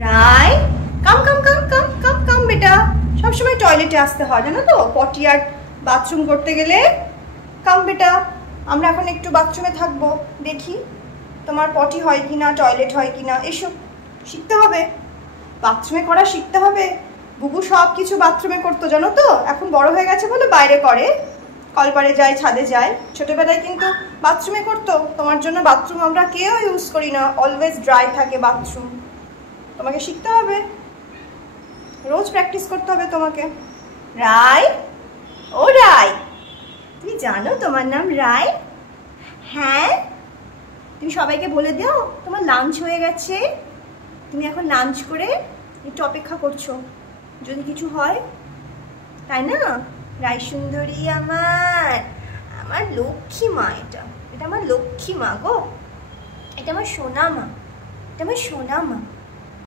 রাই কাম কাম কাম কাম কাম কাম বেটা, সবসময় টয়লেটে আসতে হয় জানো তো, পটি আর বাথরুম করতে গেলে। কাম বেটা, আমরা এখন একটু বাথরুমে থাকবো, দেখি তোমার পটি হয় কিনা, টয়লেট হয় কিনা, এসব শিখতে হবে, বাথরুমে করা শিখতে হবে। বুবু সব কিছু বাথরুমে করতো জানো তো, এখন বড় হয়ে গেছে বলে বাইরে করে, কলপারে যায়, ছাদে যায়। ছোটবেলায় কিন্তু বাথরুমে করতো। তোমার জন্য বাথরুম আমরা কেউ ইউজ করি না, অলওয়েজ ড্রাই থাকে বাথরুম। তোমাকে শিখতে হবে, রোজ প্র্যাকটিস করতে হবে তোমাকে। রাই, ও রাই, তুমি জানো তোমার নাম রাই? হ্যাঁ, তুমি সবাইকে বলে দাও তোমার লাঞ্চ হয়ে গেছে, তুমি এখন লাঞ্চ করে একটু অপেক্ষা করছো যদি কিছু হয়, তাই না? রাই সুন্দরী আমার, আমার লক্ষ্মী মা, এটা এটা আমার লক্ষ্মী মা গো, এটা আমার সোনা মা, এটা আমার সোনা মা।